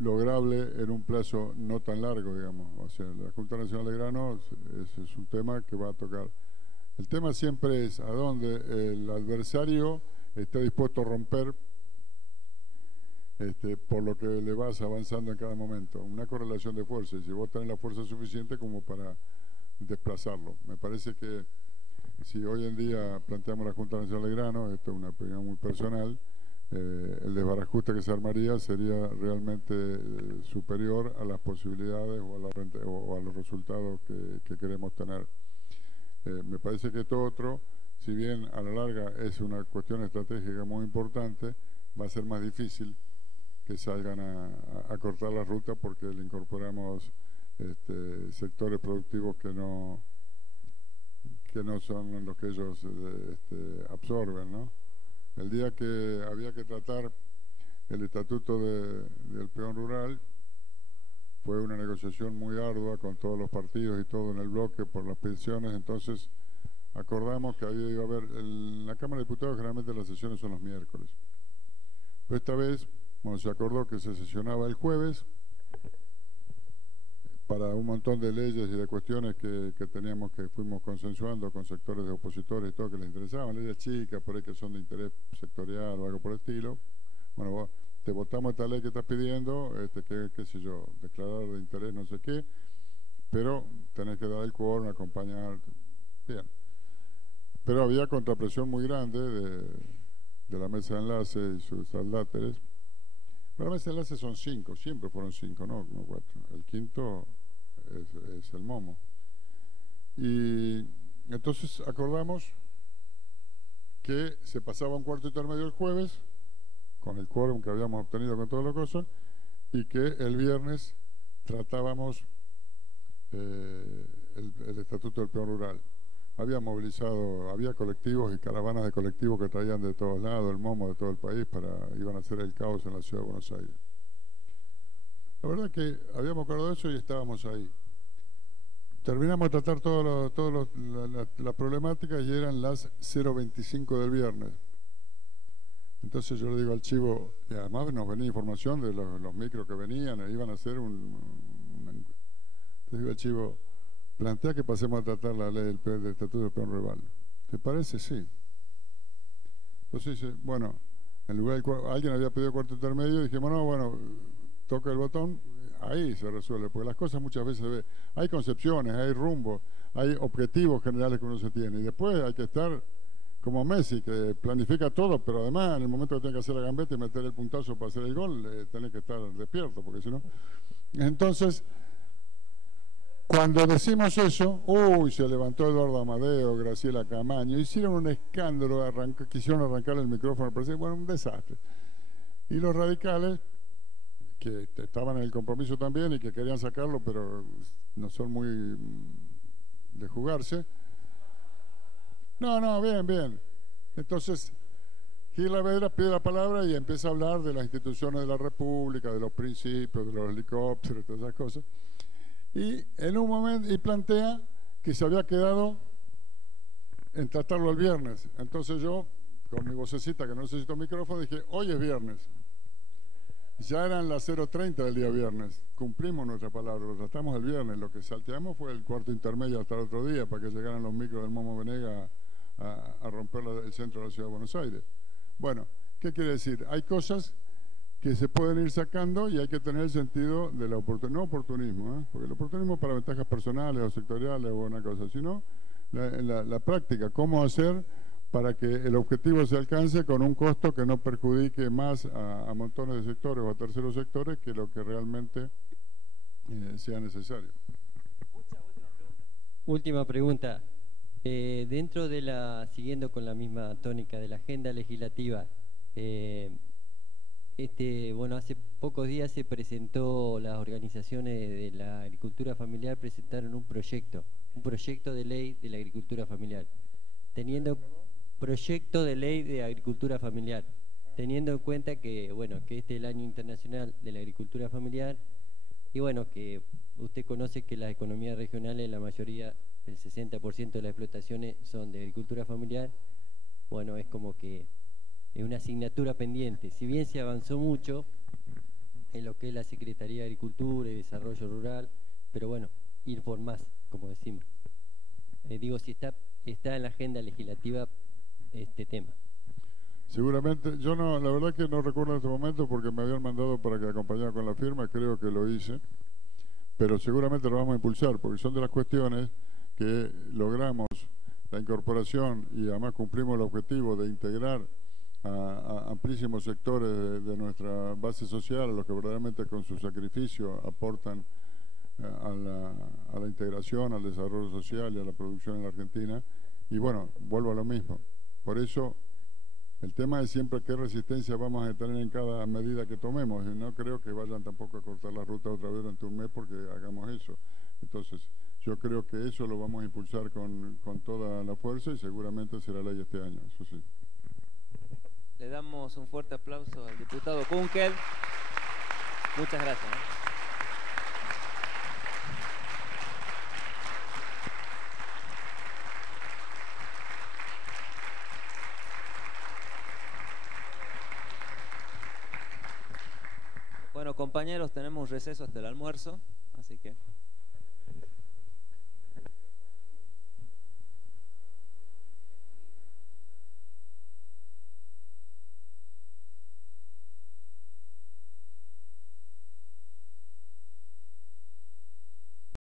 lograble en un plazo no tan largo, digamos. O sea, la Junta Nacional de Granos es un tema que va a tocar. El tema siempre es a dónde el adversario está dispuesto a romper por lo que le vas avanzando en cada momento. Una correlación de fuerzas, si vos tenés la fuerza suficiente como para desplazarlo. Me parece que si hoy en día planteamos la Junta Nacional de Granos, esto es una opinión muy personal, el desbarajuste que se armaría sería realmente superior a las posibilidades o a los resultados que queremos tener. Me parece que esto otro, si bien a la larga es una cuestión estratégica muy importante, va a ser más difícil que salgan a cortar la ruta porque le incorporamos sectores productivos que no son los que ellos absorben, ¿no? El día que había que tratar el estatuto del peón rural, fue una negociación muy ardua con todos los partidos y todo en el bloque por las pensiones, entonces acordamos que iba a haber, en la Cámara de Diputados generalmente las sesiones son los miércoles. Pero esta vez, bueno, se acordó que se sesionaba el jueves para un montón de leyes y de cuestiones que fuimos consensuando con sectores de opositores y todo que les interesaban, leyes chicas, por ahí que son de interés sectorial o algo por el estilo. Bueno, te votamos esta ley que estás pidiendo, qué sé yo, declarar de interés no sé qué, pero tenés que dar el quórum, acompañar, bien. Pero había contrapresión muy grande de la mesa de enlace y sus adláteres. La mesa de enlace son 5, siempre fueron 5, no 4. El quinto es el momo. Y entonces acordamos que se pasaba un cuarto intermedio el jueves, con el quórum que habíamos obtenido con todas las cosas, y que el viernes tratábamos el Estatuto del Peón Rural. Había colectivos y caravanas de colectivos que traían de todos lados el momo de todo el país iban a hacer el caos en la ciudad de Buenos Aires. La verdad que habíamos acordado eso y estábamos ahí. Terminamos de tratar todas las problemáticas y eran las 0:25 del viernes. Entonces yo le digo al chivo, y además nos venía información de los micros que venían, iban a hacer entonces digo al chivo, plantea que pasemos a tratar la ley del Estatuto del Peón Rural. ¿Te parece? Sí. Entonces dice, bueno, en lugar alguien había pedido cuarto intermedio, dijimos, no, bueno, toca el botón, ahí se resuelve, porque las cosas muchas veces se ve, hay concepciones, hay rumbo, hay objetivos generales que uno se tiene, y después hay que estar como Messi, que planifica todo, pero además en el momento que tiene que hacer la gambeta y meter el puntazo para hacer el gol, tiene que estar despierto, porque si no... Entonces, cuando decimos eso, se levantó Eduardo Amadeo, Graciela Camaño, hicieron un escándalo, quisieron arrancar el micrófono, parecía, bueno, un desastre. Y los radicales, que estaban en el compromiso también y que querían sacarlo, pero no son muy de jugarse. No, bien. Entonces, Gil Lavedra pide la palabra y empieza a hablar de las instituciones de la República, de los principios, de los helicópteros, todas esas cosas. Y en un momento, plantea que se había quedado en tratarlo el viernes. Entonces yo, con mi vocecita que no necesito micrófono, dije, hoy es viernes. Ya eran las 0:30 del día viernes. Cumplimos nuestra palabra, lo tratamos el viernes. Lo que salteamos fue el cuarto intermedio hasta el otro día para que llegaran los micros del Momo Venega a romper el centro de la ciudad de Buenos Aires. Bueno, ¿qué quiere decir? Hay cosas que se pueden ir sacando y hay que tener el sentido de la oportunidad, no oportunismo, porque el oportunismo es para ventajas personales o sectoriales o una cosa, sino la práctica, cómo hacer para que el objetivo se alcance con un costo que no perjudique más a montones de sectores o a terceros sectores que lo que realmente sea necesario. Última pregunta. Dentro de siguiendo con la misma tónica de la agenda legislativa, hace pocos días se presentó, las organizaciones de la agricultura familiar presentaron un proyecto de ley de la agricultura familiar, proyecto de ley de agricultura familiar, teniendo en cuenta que, que este es el año internacional de la agricultura familiar y que usted conoce que las economías regionales, la mayoría, el 60% de las explotaciones son de agricultura familiar, es como que es una asignatura pendiente. Si bien se avanzó mucho en lo que es la Secretaría de Agricultura y Desarrollo Rural, pero ir por más, como decimos. Si está en la agenda legislativa este tema. Seguramente, yo no, la verdad que no recuerdo en este momento porque me habían mandado para que acompañara con la firma, creo que lo hice, pero seguramente lo vamos a impulsar porque son de las cuestiones que logramos la incorporación y además cumplimos el objetivo de integrar a amplísimos sectores de nuestra base social, a los que verdaderamente con su sacrificio aportan a la integración, al desarrollo social y a la producción en la Argentina. Y vuelvo a lo mismo. Por eso el tema es siempre qué resistencia vamos a tener en cada medida que tomemos. Y no creo que vayan tampoco a cortar la ruta otra vez durante un mes porque hagamos eso. Entonces, yo creo que eso lo vamos a impulsar con toda la fuerza y seguramente será ley este año, eso sí. Le damos un fuerte aplauso al diputado Kunkel. Muchas gracias. compañeros, tenemos receso hasta el almuerzo, así que